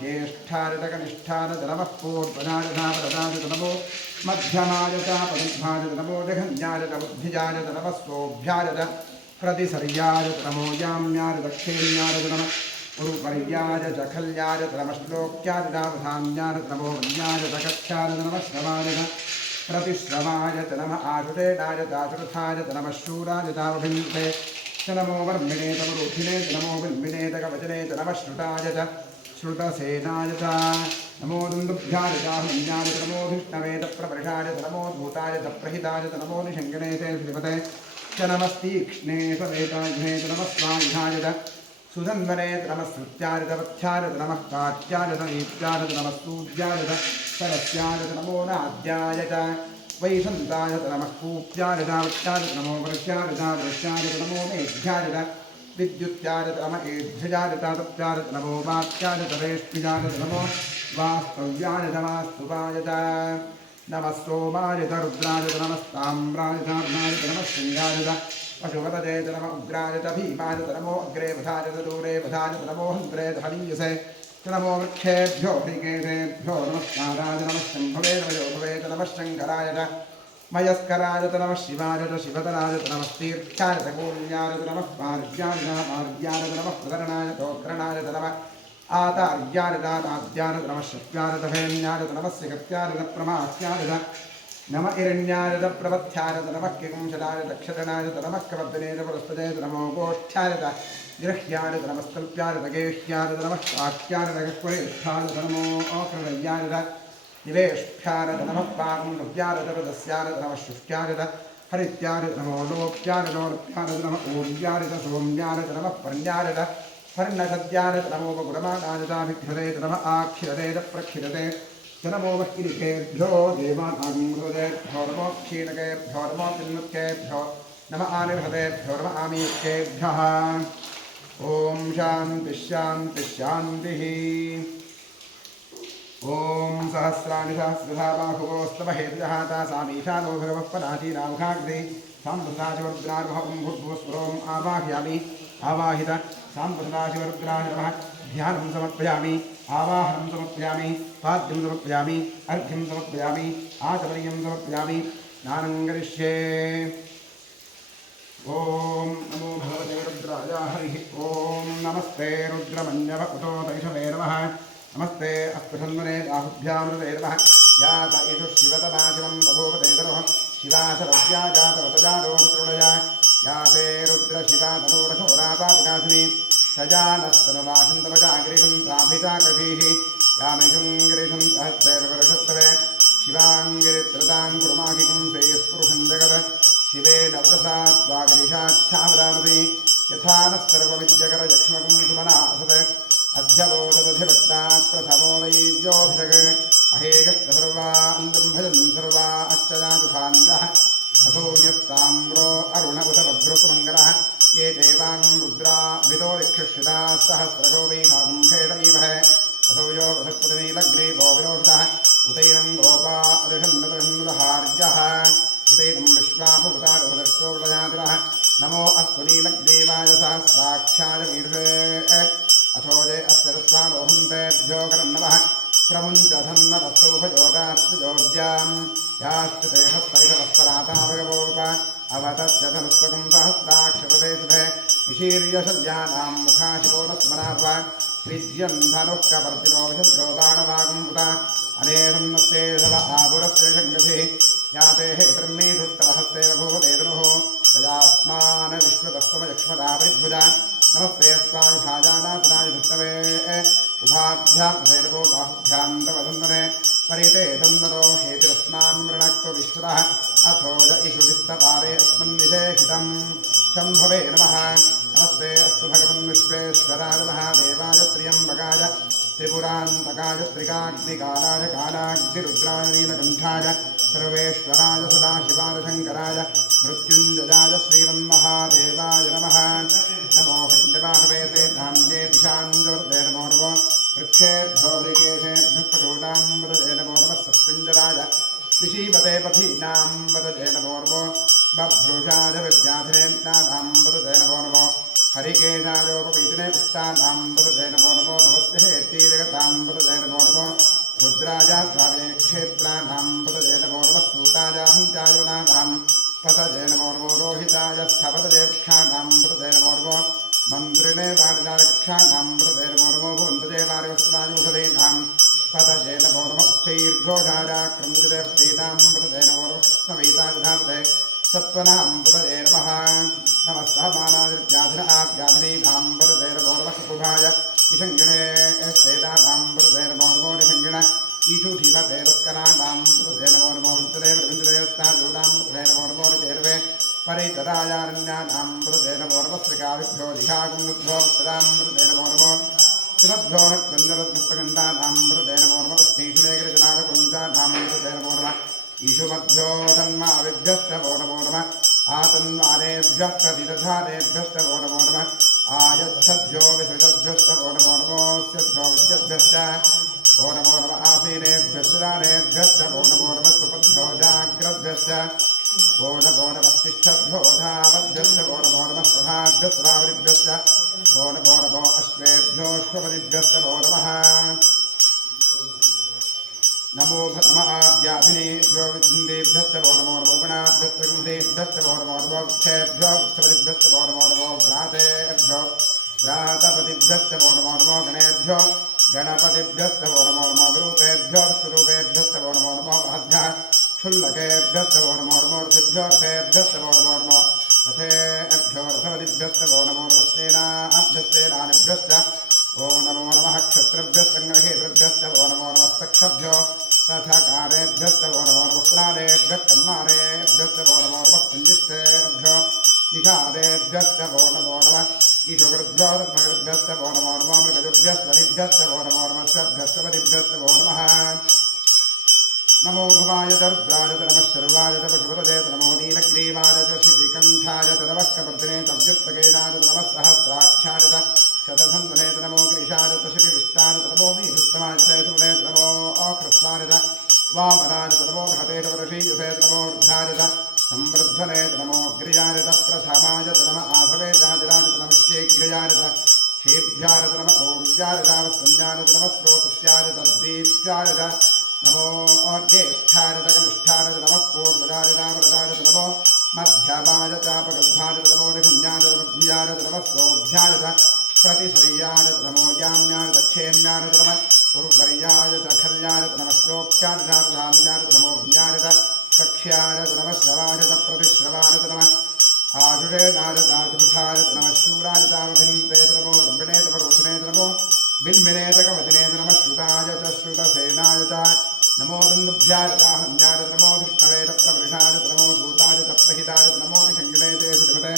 ज्येष्ठाय च कनिष्ठाय च नमः पूर्वजाय च वरदाय च नमो मध्यमाय च पदुद्धाय च नमो जघन्याय च बुद्धिजाय च नमः सोऽभ्याय च प्रतिसर्याय च नमो याम्याय दक्षिण्याय च नमः उरुपर्याय च खल्याय च नमः श्लोक्याय च वधान्याय च नमो वन्याय च कक्षाय च नमः श्रवाय च प्रतिश्रवाय च नमः आशुतेनाय च आशुरथाय च नमः शूराय च वभिन्ते च नमो वर्मिणे च वरुधिने च नमो विन्मिने च कवचने च नमः श्रुताय च श्रुतसेनाय च नमो दुन्दुभ्याय च हन्याय च नमो धिष्णवे च प्रवर्षाय च नमो भूताय च प्रहिताय च नमो निषङ्गणे च श्रीमते च नमस्तीक्ष्णे च वेताघ्ने च नमः स्वायुधाय च सुधन्वने च नमः श्रुत्याय च वत्थ्याय च नमः कात्याय च नीत्याय च नमः सूर्याय च सरस्याय च नमो नाद्याय च वैशन्ताय च नमः कूप्याय च वत्याय च नमो वर्ष्याय च वृष्याय च नमो मेघ्याय च विद्युत्याय च नमः एध्याय च तप्याय च नमो वात्याय च रेष्म्याय च नमो वास्तव्याय च वास्तुवाय च नमः सोमाय च रुद्राय च नमस्ताम्राय च अर्णाय च नमः शृङ्गाय च पशुपतये च नमः उग्राय च भीमाय च नमो अग्रे वधाय च दूरे वधाय च नमो हन्त्रे च हनीयसे च नमो वृक्षेभ्यो हरिकेशेभ्यो नमस्काराय च नमः शम्भवे नमयोभवे च नमः शङ्कराय च मयस्कराय च नमः शिवाय च शिवतराय च नमः तीर्थ्याय च कूल्याय च नमः पार्याय च नमः प्रकरणाय चोत्करणाय च नमः आतार्याय च आद्याय च नमः शक्त्याय च भेन्याय च नमः सिकत्याय च प्रमास्याय च नम इरण्याय च प्रवथ्याय च नमः किंशदाय च क्षतनाय च नमः कवद्दने च पुरस्पदे च नमो गोष्ठ्याय च गृह्याय च नमस्तल्प्याय च गेह्याय च नमः काक्याय च गक्वरेष्ठाय च नमो अकृणय्याय च निवेष्ठ्याय च नमः पार्णव्याय च रदस्याय च नमः शुष्क्याय च हरित्याय च नमो लोप्याय च लोलप्याय च नमः ऊर्याय च सोम्याय च नमः पर्ण्याय च पर्णसद्याय च नमो गुणमानाय च विघ्नते च नमः आक्षिरते च प्रक्षिरते च नमो वह्किलिकेभ्यो देवानागुरुदेभ्यो नमो क्षीणकेभ्यो नमो तिन्मुखेभ्यो नम आनिर्हतेभ्यो नम आमीकेभ्यः ॐ शान्तिः शान्तिः शान्तिः ॐ सहस्राणि सहस्रधा बाहुवोस्तमहेतुजः तासामीशानो भगवः पदाचीनामुखाग्रे साम्प्रदाशिवरुद्रार्भवं भूर्भुवस्वरोम् आवाहयामि आवाहित साम्प्रदाशिवरुद्राय नमः ध्यानं समर्पयामि आवाहनं समर्पयामि पाद्यं समर्पयामि अर्घ्यं समर्पयामि आचमनीयं समर्पयामि स्नानं करिष्ये ॐ नमो भगवते रुद्राय हरिः ॐ नमस्ते रुद्रमन्यव उतो तैषवे नमः नमस्ते अस्पृशन्वने बाहुभ्यामृते नमः यात यशु शिवतमाशिवं बभूवते तनुः शिवाशरव्या जातवतजातो रुद्रुणया याते रुद्रशिवा तनूरशोरापापकाशिनी सजानस्तनुवासिन्तवजागिरिशं प्राभिताकशीः यामिषं गिरिशं सहस्रैर्वर्षत्तवे शिवाङ्गिरित्रतां गुरुमाहिकं श्रेयस्पुरुषं जगत् शिवेन वदसा त्वागिरिशाच्छावदामति यथा नः सर्वविद्यकरयक्ष्मकं सुमनासत् अध्यबोधदधिवक्ता प्रथमो दैव्योऽभिषक् अहेकष्टसर्वान्दं भजन् सर्वा अष्टजातुखान्दः असूर्यस्ताम्रो अरुणकुतभद्रसुमङ्गलः ये देवां रुद्रा विदो दिक्षुषिताः सहस्रशो वैनागुम्भेण इमहे असौ यो वसत्पतिनीलग्रीवो विलोषितः उतैनं गोपा अदृशन्नदृशन्नदहार्यः उतैनं विश्वाभूतारभदस्योर्वजातिरः नमो अस्तु नीलग्रीवाय सहस्राक्षाय मीढुषे अथोजे अस्य रस्वारोहन्तेभ्यो करन्नवः प्रमुञ्चधन्नतस्तोभयोदात्मजोर्जां याश्चते हस्तैषवस्पराता भगवोप अवतस्य धनुस्वकं सहस्राक्षरते शुभे निशीर्यशल्यानां मुखाशिरो न स्मरात्वा विद्यं धनुः कपर्दिनो विशद्यो बाणवागुम्पुता अनेकं नस्ते शव आपुरस्य शङ्गभिः याते हेतर्मे धुष्टवहस्ते भूवते धनुः तयास्मान् विश्वतत्त्वमयक्ष्मदापरिभुजा नमस्ते स्वामिभाजानाथनाय विष्णवे उभाभ्यां भैरवो बाहुभ्यान्तवदन्दने परिते दन्दनो हेतिरस्मान् वृणक्व विश्वतः अथो य ईश्वरिस्तपारे अस्मन्निधेहितं शम्भवे नमः नमस्ते अस्तु भगवन् विश्वेश्वराय महादेवाय त्र्यम्बकाय त्रिपुरान्तकाय त्रिकाग्निकालाय कालाग्निरुद्राय नीलकण्ठाय सर्वेश्वराय सदाशिवाय शङ्कराय मृत्युञ्जयाय श्रीमन्महादेवाय नमः नमो हिरण्यवाहवे सेद्धान्ते दिशाञ्जवर्ते नमो नमो वृक्षेभ्यो वृकेशेभ्यः प्रचोदाम्बरजे नमो नमः सस्पिञ्जराय ऋषीपते पथीनाम्बरजे नमो नमो बभ्रूषाय विद्याधिनेम्नादाम्बरजे नमो नमो हरिकेशायोपवीतिने पुष्टादाम्बरजे नमो नमो भवस्य हेतीजगताम्बरजे नमो नमो रुद्राय द्वारे क्षेत्राणाम्बरजे नमो नमः सूताय हंचायोनादां पतजे नमो नमो रोहिताय स्थपतजे वृक्षाणाम्बरजे नमो नमो मन्त्रिणे वारिणाय वृक्षाणाम्बरजे नमो नमो भुवन्तजे वारिवस्त्रायुषधीनां पतजे नमो नमः उच्चैर्घोषाय क्रन्दुजे प्रीताम्बरजे नमो नमः कृष्णवीतायुधान्ते सत्त्वनाम्बरजे नमः नमः सहमानादिव्याधिन आव्याधिनीनाम्बरजे नमो नमः कुकुभाय निषङ्गिणे स्तेदाम्बरजे नमो नमो निषङ्गिण ईशु धीमते रस्कराणाम्बरजे नमो नमो विन्दुदेवृन्दुदेवस्ताजोदाम्बरजे नमो नमो निचेर्वे परितरायारण्यानाम्बरजे नमो नमः श्रीकाविभ्यो दिशाकुन्दुभ्यो सदाम्बरजे नमो नमो शिवभ्यो नक्कन्दरद्भुप्रगन्धानाम्बरजे नमो नमः स्नेहिनेगिरिजनालकुञ्जानाम्बरजे नमो नमः ईशुमभ्यो तन्माविभ्यश्च नमो नमः आतन्वारेभ्यः प्रतिदधारेभ्यश्च नमो नमः आयच्छद्भ्यो विसृजद्भ्यश्च नमो नमोऽस्यभ्यो विद्यद्भ्यश्च नमो नमः आसीनेभ्यश्च दानेभ्यश्च नमो नमः सुपद्भ्यो जाग्रद्भ्यश्च नमो नमः तिष्ठद्भ्यो धावद्भ्यश्च नमो नमः सभाभ्यः सभावृभ्यश्च नमो नमः अश्वेभ्योऽश्वपतिभ्यश्च नमो नमः नमो नमः आद्याधिनेभ्यो विन्देभ्यश्च नमो नमः गुणाभ्यश्च गुणेभ्यश्च नमो नमः वृक्षेभ्यो वृक्षपतिभ्यश्च नमो नमः व्रातेभ्यो व्रातपतिभ्यश्च नमो नमः गणेभ्यो गणपतिभ्यश्च नमो नमः विरूपेभ्यो विष्णुरूपेभ्यश्च नमो नमः महद्भ्यः क्षुल्लकेभ्यश्च नमो नमः ऋषिभ्यो रथेभ्यश्च नमो नमः रथेभ्यो रथपतिभ्यश्च नमो नमः सेनाभ्यश्चेनानिभ्यश्च नमो नमः क्षत्रभ्यस्सङ्गहेतृभ्यश्च नमो नमः तक्षभ्यो रथकारेभ्यश्च नमो नमः पुराणेभ्यः कर्मारेभ्यश्च नमो नमः पुञ्जिष्ठेभ्यो निषादेभ्यश्च नमो नमः ईशोकृभ्यो धर्मकृभ्यश्च नमो नमः मृगजुभ्यस्वरिभ्यश्च नमो नमः श्रभ्यस्वपतिभ्यश्च नमो नमः नमो भवाय रुद्राय नमः शर्वाय पशुपतये नमो नीलग्रीवाय श्रीकण्ठाय नमः कपर्दिने तव्युत्तकेनाय नमः सहस्राख्याय शतधन्वने नमो गिरिशाय श्रीविष्टाय नमो मीधुस्तमाय सुमने नमो अकृस्वाय वामनाय नमो हते वर्षीयसे नमो वृद्धाय संवृद्धने नमो गिरिजाय प्रथमाय नमः आसवेशाय नमः शीघ्रयाय शीभ्याय नमः ऊर्जाय संज्ञाय नमः स्रोतस्याय तद्दीप्याय नमो ज्येष्ठाय कनिष्ठाय नमः पूर्वजाय वरदाय नमो मध्यमाय चापगल्भाय नमो निखञ्जाय बुद्ध्याय नमः सौभ्याय प्रतिश्रियाय नमो याम्याय दक्षेम्याय नमः पूर्वर्याय च खल्याय नमः श्लोक्याय धान्याय नमो ज्ञाय कक्ष्याय नमः श्रवाय प्रतिश्रवाय नमः आशुषेनाय चतुर्थाय नमः शूराय तावधिन्ते नमो ब्रह्मणे तपरोधिने नमो बिल्मिने कवचने नमः श्रुताय च श्रुतसेनाय च नमो दन्दुभ्याय हन्याय नमो धिष्णवे प्रवृषाय नमो दूताय प्रहिताय नमो निषङ्गिणे ते सुधमते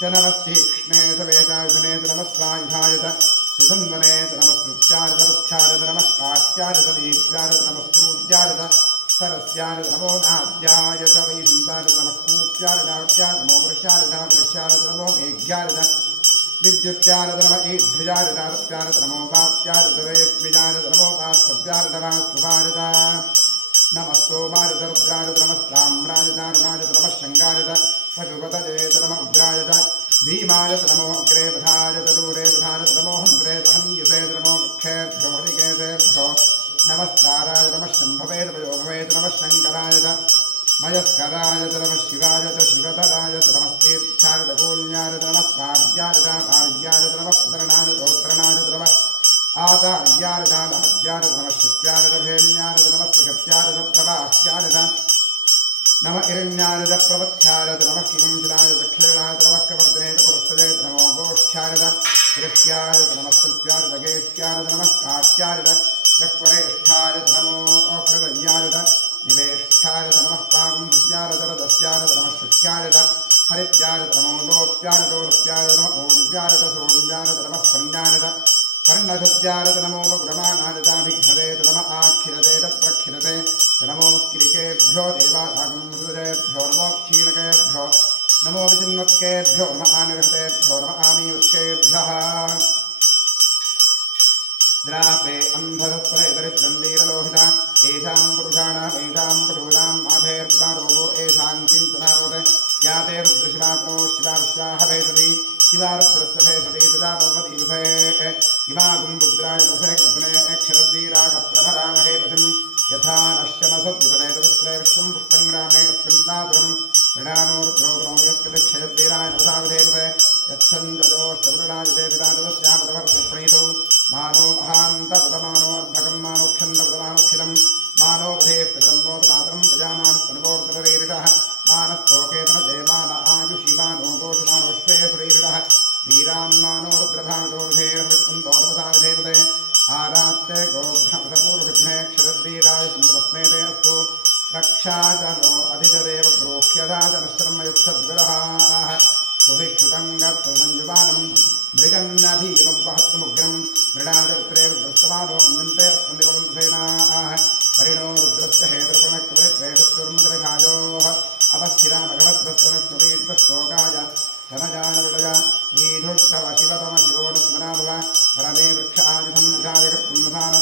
च नमस्तीक्ष्णे सवेतायुधने नमः स्वायुधाय सुधन्वने नमः श्रुत्याय नमस्थ्याय नमः काट्याय दीप्याय नमः सूर्याय सरस्याय नमो नाद्याय च वैशन्ताय नमः कूप्याय नाट्याय नमो वृष्याय दृश्याय नमो मेघ्याय विद्युत्याय नमः ईध्याय नारत्याय नमो वाप्याय रेश्मियाय नमो वास्तव्याय नमः स्तुवाय नमः सोमाय रुद्राय नमः साम्राय नारुणाय नमः शङ्गाय पशुपतये नमः उग्राय भीमाय नमो अग्रे वधाय दूरे वधाय नमो हन्त्रे हन्यसे नमो वृक्षेभ्यो हरिकेशेभ्यो नमस्काराय नमः शम्भवे नमः नमः शङ्कराय मयस्कराय नमः शिवाय शिवतराय नमस्तीर्थाय गोल्याय नमः पार्याय पार्याय नमः उत्तरणाय उत्तरणाय नमः आचार्याय नमस्याय नमः शक्त्याय भेन्याय नमः श्रीगत्याय प्रवाह्याय नम इरण्यायद प्रवत्यायद नमः किंचिदाय दक्षिणायद नमः कवर्धनेत पुरस्तजेत नमो गोष्ठ्यायद कृत्यायद नमः सत्यायद गेष्ट्यायद नमः काट्यायद जक्वरेष्ठायद नमो अकृतज्ञायद निवेष्ठायद नमः पागं भुत्यायद रदस्यायद नमः शुक्यायद हरित्यायद नमो लोप्यायद लोप्यायद नमः ऊर्व्यायद सोर्व्यायद नमः प्रज्ञायद कर्णशुद्ध्यायद नमो बगुरमानायदाभिघ्नदेत नमः आखिरदेत प्रखिरते नमो किरिकेभ्यो देवागं हृदयेभ्यो नमो क्षीणकेभ्यो नमो विचिन्नत्केभ्यो नमः आनिर्हतेभ्यो नमः आमीवत्केभ्यः द्रापे अन्धसत्परेतरिद्रन्दीरलोहिता येषां पुरुषाणामेषां पशूनाम् आभेर्बारोगो येषां चिन्तनावत् याते रुद्रशिवात्मो शिवाश्वाह भेषति शिवारुद्रस्य भेषति तदा भवति युधे इमागुं रुद्राय रसे कृष्णे क्षरद्वीरागप्रभरामहे पतिं यथा नश्यमसद्विपदे तदस्त्रे विश्वं पुष्टं ग्रामे अस्मिन्नादुरं मृणानो रुद्रो यत्कृतक्षयद्वीराय नवसावधेपते यच्छन्दोष्टपुरराजते पिता तदस्यामतवर्गप्रणीतौ मानो महान्तपदमानो अद्भगं मानोक्षन्दपदमानोक्षितं मानो वधेष्टं मोदमातरं प्रजामानस्तनवोर्तरेरिषः मानस्तोकेतन जयमान आयुषि मानो घोषमानोश्वेश्वरीरिषः वीरान्मानो रुद्रभागदोधेर्विष्णुन्तोर्वसाविधेवते आरात्ते गोघ्नपथपूर्वविघ्ने क्षरद्वीराय सुन्दरस्मेते अस्तु रक्षा च नो अधिजदेव ब्रोह्यथा च नश्रम यच्छद्विरः सुभिष्टुतं गर्तसंयुवानं मृगन्नधीमपहस्तमुग्रं मृडाजत्रे रुद्रस्तवानो अन्यन्ते अस्मन्दिवंसेनाः परिणो रुद्रस्य हेतुर्पणक्वरित्वेषस्तुर्मुद्रघायोः अवस्थिरा भगवद्भस्तनश्वपीठश्लोकाय धनजानरुडया ईधुष्टव शिवतमशिरोनुस्मराभव परमे वृक्षायुधं विचारकत्वंधान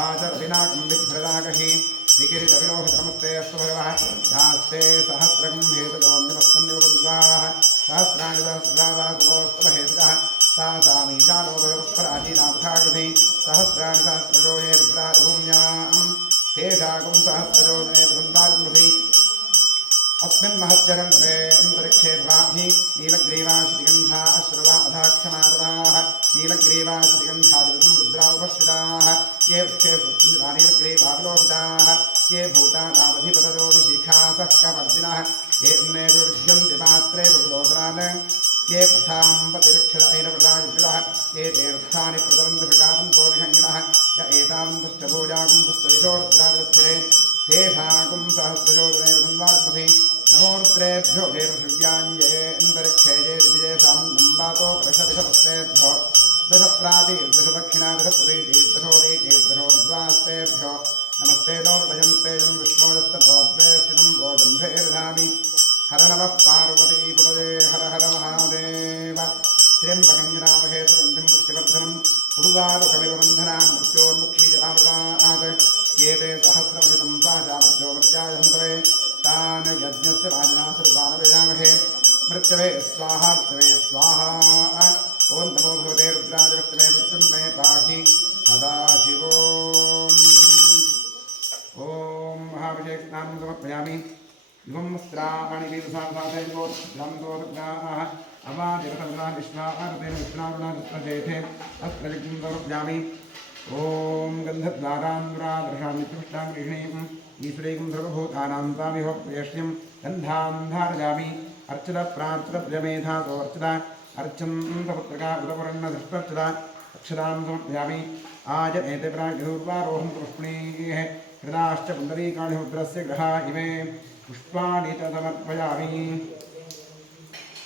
आचरविनाकं विभ्रदागहि विकिरितविलोहितमस्ते अस्तु भगवः यास्ते सहस्रकं हेतयोन्यमस्मन्निवबन्धुवाः सहस्राणि सहस्रावासुवोस्तव हेतुकः सा सामीशानो भगवत्पराजीनामथाकृति सहस्राणि सहस्रजो ये रुद्रादिभूम्यां तेषाकुं सहस्रजो नेतुन्वारिमृति अस्मिन् महत्यरन्त्रे अन्तरिक्षे वाधि नीलग्रीवाश्रिगन्धा अश्रवा अधाक्षमादराः नीलग्रीवाश्रिगन्धादिवं रुद्रा उपश्रिताः ये वृक्षे सुन्दरा नीलग्रीवाविलोहिताः ये भूतानावधिपतयो विशिखासः कवर्जिनः ये अन्येषुर्ध्यन्ति पात्रे प्रबोधनान् ये पथां पतिरक्षरैरवराजितः ये तीर्थानि प्रतरन्तकावन्तोरिषङ्गिणः य एतावन्तश्चभोजागं पुस्तरिशोर्द्राविरस्थिरे तेषाकुं सहस्रजोदने वसन्वाग्मसि नमो रुद्रेभ्यो ये पृथिव्याञ्जे अन्तरिक्षे ये दिविजेषां नम्बातो प्रषदिशपस्तेभ्यो दशप्रातीर्दशदक्षिणा दशप्रतीतीर्दशोदीतीर्दशोर्द्वास्तेभ्यो नमस्ते नोर्वयन्तेजं विष्णोदस्तभोद्वेष्टिनं भोजम्भेर्धामि हर नमः पार्वतीपदे हर हर महादेव त्र्यम्बकं सुगन्धिं पुष्टिवर्धनम् उर्वारुकमिव बन्धनां मृत्योर्मुक्षीजमामृतात् ये ते सहस्रमयुतं पाशामृत्योमर्त्याजहन्तवे तान् यज्ञस्य वाजिना सर्वान् वेदामहे मृत्यवे स्वाहा मृत्यवे स्वाहा ॐ नमो भगवते रुद्राय मृत्युमे मृत्युं मे पाहि सदाशिवो ॐ महाभिषेकस्नानं समर्पयामि युवं स्त्राणि वीरसाधातयोर्ग्राः अवादिवतमना विश्वातेन विष्णारुणादत्तजेथे अस्त्रलिग्नं समर्पयामि ॐ गन्धद्वारान्द्रादर्शामि तुष्टां गृह्णीम् ईश्वरीं सर्वभूतानां तामिहो प्रेष्यं गन्धां धारयामि अर्चनप्रार्चनप्रियमेधासो अर्चना अर्चन्तपुत्रका उदवर्णधृष्टर्चना अक्षरां समर्पयामि आजनेते प्राग्धूर्वारोहं पुष्पणीः हृदाश्च पुण्डरीकाणिमुद्रस्य ग्रहा इमे पुष्पाणि च समर्पयामि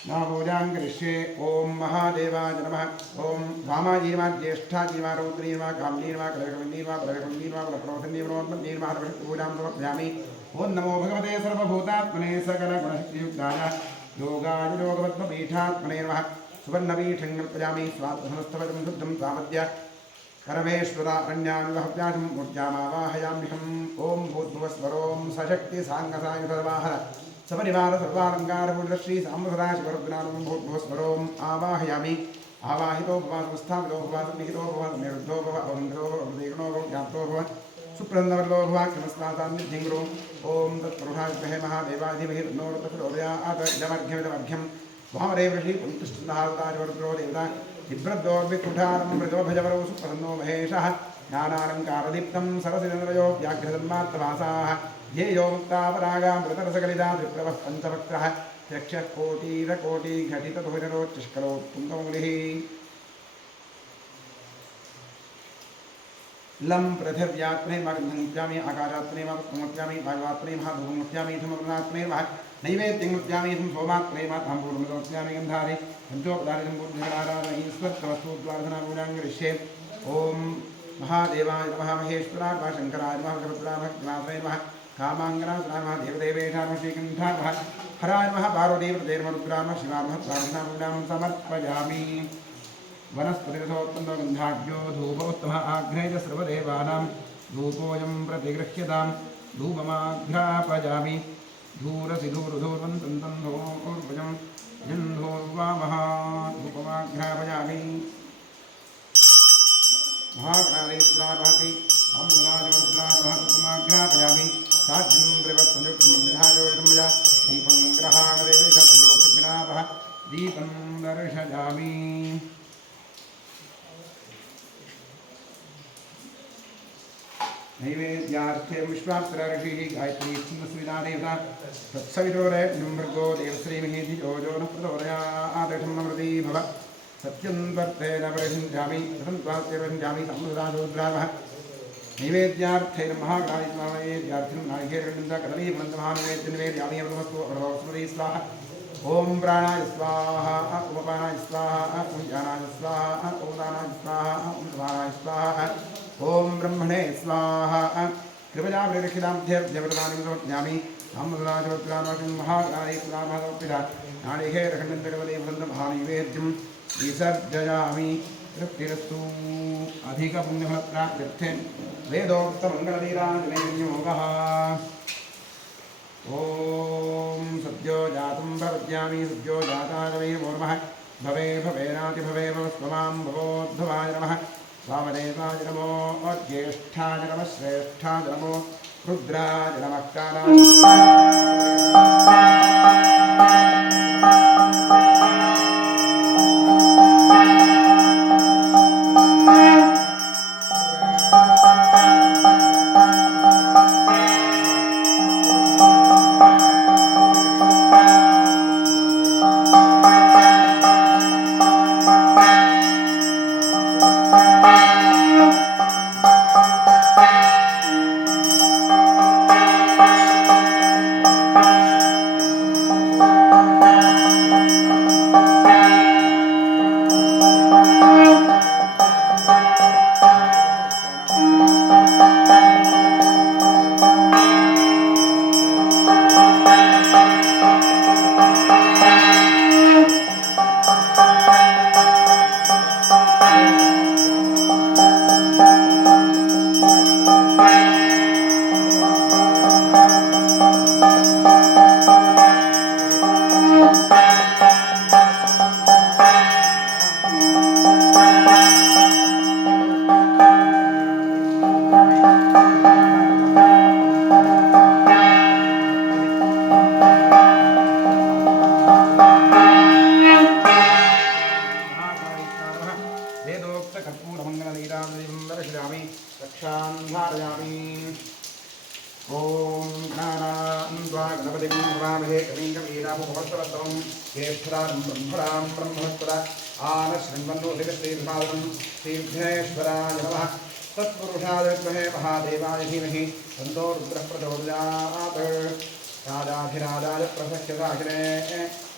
नाभोजां करिष्ये ॐ महादेवाय नमः ॐ वामाजीर्मा ज्येष्ठाजीर्मा रौद्रीर्मा काम्नीर्मा कलकविन्नीर्मा बलकविन्नीर्मा बलप्रोथन्नीर्मा पूजां समर्पयामि ॐ नमो भगवते सर्वभूतात्मने सकलगुणशक्तियुक्ताय योगाय योगपद्मपीठात्मने नमः सुवर्णपीठं कल्पयामि स्वात्मसमस्तपदं शुद्धं सामद्य करवेश्वरारण्यानुगहव्याजं ऊर्जामावाहयाम्यहम् ॐ भूद्भुवस्वरों सशक्तिसाङ्गसायुधवाहन सपरिवार सर्वालङ्कारपूर्णश्री साम्बसदाशिवरुद्रानं भूद्भुवस्वरोम् आवाहयामि आवाहितो भव संस्थापितो भव सन्निहितो भव निरुद्धो भव अवन्धो भव अवतीर्णो भव ज्ञातो भव सुप्रन्दवल्लो भव किमस्मासान्निध्यं गुरु ॐ तत्पुरुषाय महादेवाधिमहि तन्नोरुद्रोदयात् इदमर्घ्यमिदमर्घ्यं महादेवऋषि पुण्यस्तुन्दारुद्रो देवता बिभ्रद्दोर्विकुठारं मृदोभजवरौ सुप्रसन्नो महेशः ज्ञानालङ्कारदीप्तं सरसिजनरयो व्याघ्रजन्मात्तवासाः ये यो मुक्तापरागामृतरसकलिता विप्रवः पञ्चवक्त्रः यक्षकोटिरकोटिघटितधुरिरोच्चष्करोत्तुङ्गमुनिः लं पृथिव्यात्मने मग्नमुच्यामि आकाशात्मने मग्नमुच्यामि भागवात्मने महाभूमुच्यामि धूमग्नात्मने नैवेद्यं मुच्यामि धूम सोमात्मने माताम्बूलमुच्यामि गन्धारे पञ्चोपदारे सम्पूर्णगणाराधन ईश्वरत्वस्तुद्वारधनापूजाङ्गरिष्ये ॐ महादेवाय नमः महेश्वराय नमः शङ्कराय नमः भगवद्राय नमः गणाधराय नमः कामाङ्गनाय नमः देवदेवेशाय नमः श्रीकण्ठाय नमः हराय नमः पार्वतीपतये नमः रुद्राय नमः शिवाय नमः प्रार्थनापूजां समर्पयामि वनस्पतिरथोत्तमगन्धाढ्यो धूपोत्तमः आघ्रे च सर्वदेवानां धूपोऽयं प्रतिगृह्यतां धूपमाघ्रापयामि धूरसि धूर्धूर्वन्तं धूर्भुजं जन्धूर्वामः धूपमाघ्रापयामि महागणाधीश्वराभवति अमृताजवरुद्राभवतुमाघ्रापयामि साध्यं त्रिवत्संयुक्तमन्दिरायोजनमया दीपं ग्रहाणदेवेशलोकविनाभः दीपं दर्शयामि नैवेद्यार्थे विश्वात्तरा ऋषिः गायत्री छन्दस्विना देवता तत्सवितुर्वरेण्यं भर्गो देवश्रीमहि धियो यो नः प्रचोदयात् भव सत्यं त्वर्थेन परिषिञ्चामि कथं त्वास्य परिषिञ्चामि सम्मुदाजोद्रावः नैवेद्यार्थेन महागणाधिस्वामयेद्यार्थिनं नारिकेलगण्डं कदलीफलन्तमहानैवेद्यनिवेद्यामि अमृतमस्तु अमृतस्मृति स्वाहा ॐ प्राणाय स्वाहा उपपानाय स्वाहा उज्जानाय स्वाहा उदानाय स्वाहा उद्धानाय स्वाहा ॐ ब्रह्मणे स्वाहा कृपया परिरक्षिताब्ध्यव्यवृतानि समर्पयामि अमृतराजवत्रामकं महागणाधिस्वामहपिता नारिकेलखण्डन्तकदलीफलन्तमहानैवेद्यं विसर्जयामि तृप्तिरस्तु अधिकपुण्यफलप्राप्त्यर्थे वेदोक्तमङ्गलनीराजनयोगः ॐ सद्यो जातं भवत्यामि सद्यो जाताय वै नमो नमः भवे भवेनातिभवे भवस्त्वमां भवोद्भवाय नमः वामदेवाय नमो ज्येष्ठाय नमः श्रेष्ठाय नमो रुद्राय नमः कालाय तीर्थेश्वराय नमः तत्पुरुषाय विद्महे महादेवाय धीमहि तन्नो रुद्रः प्रचोदयात् राजाधिराजाय प्रसह्यदाहिने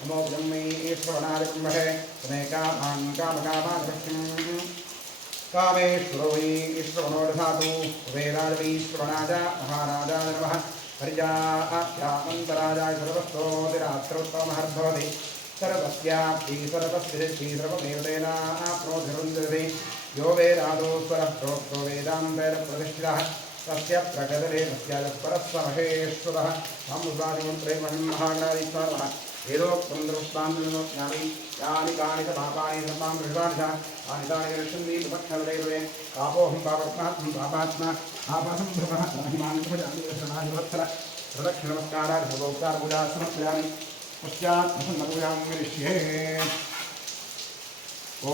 नमो ब्रह्मै श्रवणाय ब्रह्महे तमेकामान् कामकामान् कामेश्वरो वै श्रवणो दधातु कुबेराय वै श्रवणाय महाराजाय नमः पर्याप्यामन्तराजाय सर्वस्तोतिरात्रोत्तमहर्भवति सर्वस्याप्ति सर्वस्य सर्वदेवतेनाप्नोधिरुन्धते यो वेदादो स्वरः प्रोक्तो वेदान्तेन प्रतिष्ठितः तस्य प्रकटने तस्याः परस्वमहेश्वरः सामुद्रादिमन्त्रेमहिं महागणाधीश्वरः वेदोक्तं दृष्टान्तज्ञामि यानि कानि च पापानि सर्वां दृष्टानि च तानि तानि गमिष्यन्ति विपक्षवदेवे पापोऽहं पापात्मा पापात्मा पापसम्भवः महिमान्तभजामिवत्सर प्रदक्षिणमस्काराः सर्वोपचारपूजा समर्पयामि पश्चात् प्रसन्नपूजां करिष्ये ॐ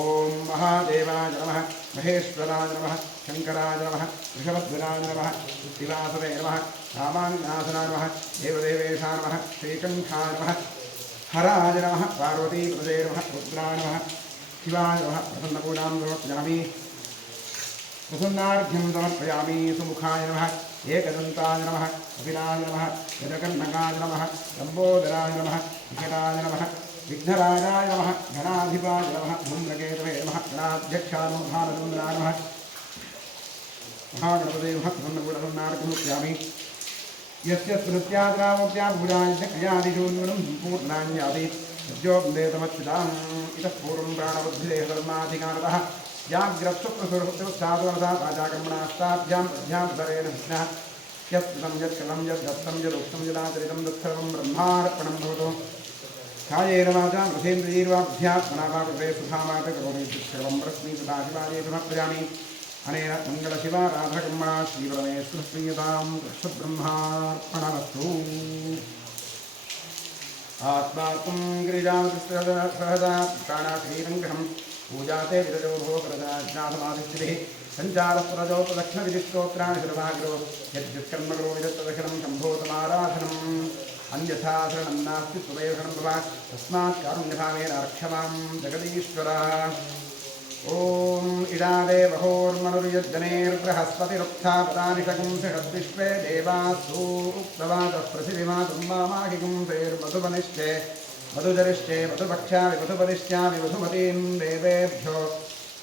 महादेवाय नमः महेश्वराय नमः शङ्कराय नमः वृषभध्वजाय नमः श्रीवासवे नमः रामानुजासनाय नमः देवदेवेशाय नमः श्रीकण्ठाय नमः हराय नमः पार्वतीपतये नमः रुद्राय नमः शिवाय नमः प्रसन्नपूजां समर्पयामि प्रसन्नार्घ्यं समर्पयामि सुमुखाय नमः एकदन्ताय नमः कपिलाय नमः गजकर्णकाय नमः लम्बोदराय नमः विकटाय नमः विघ्नराजाय नमः गणाधिपाय नमः धूम्रकेतवे नमः गणाध्यक्षाय नमः महागणपते नमः प्रसन्नपूर्णार्घ्यमुख्यामि यस्य स्मृत्याग्रामोक्त्याभूजान्यक्रियादिशून्यं पूर्णान्यादि सद्योपदेतमच्युताम् इतः पूर्वं प्राणबुद्धिदेह धर्माधिकारतः जाग्रत्सुप्रसुरसाधुवरदा राजाकर्मणाष्टाभ्यां पद्भ्यां धरेण विष्णः यत्कृतं यत्कृतं यद्दत्तं यदुक्तं यदाचरितं तत्सर्वं ब्रह्मार्पणं भवतु कायेन वाचा रथेन्द्रियैर्वाभ्यात्मना वा कृते सुधामात करोमि सर्वं प्रस्मि तथा शिवाय समर्पयामि अनेन मङ्गलशिवा राधाकर्मणा श्रीपरमेश्वरप्रियतां कृष्णब्रह्मार्पणमस्तु आत्मात्मं गिरिजासहजा प्राणाश्रीरङ्गहं पूजाते विरजो भो प्रजाज्ञातमादिस्थितिः सञ्चारस्वरजोपलक्ष्मविधिस्तोत्राणि सर्वाग्रो यद्युत्कर्मकरो विदत्तदशनं शम्भोतमाराधनम् अन्यथा शरणं नास्ति त्वमेव शरणं भव तस्मात् कारुण्यभावेन रक्षमां जगदीश्वरा ॐ इडादेवहोर्मनुर्यज्जनेर्बृहस्पतिरुक्था पदानिषगुंसषद्विश्वे देवासूक्तवादः पृथिविमातुं मामाहिगुंसेर्मधुवनिश्चे मधुजरिष्टे मधुभक्ष्यामि मधुपदिश्यामि मधुमतीं देवेभ्यो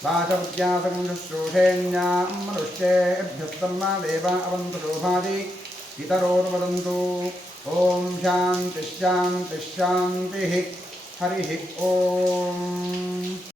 वाचवत्यासं शुश्रूषेण्यां मनुष्येभ्यस्तम्मा देवा अवन्तु शोभादि पितरोर्वदन्तु ॐ शान्तिः शान्तिः शान्तिः हरिः ॐ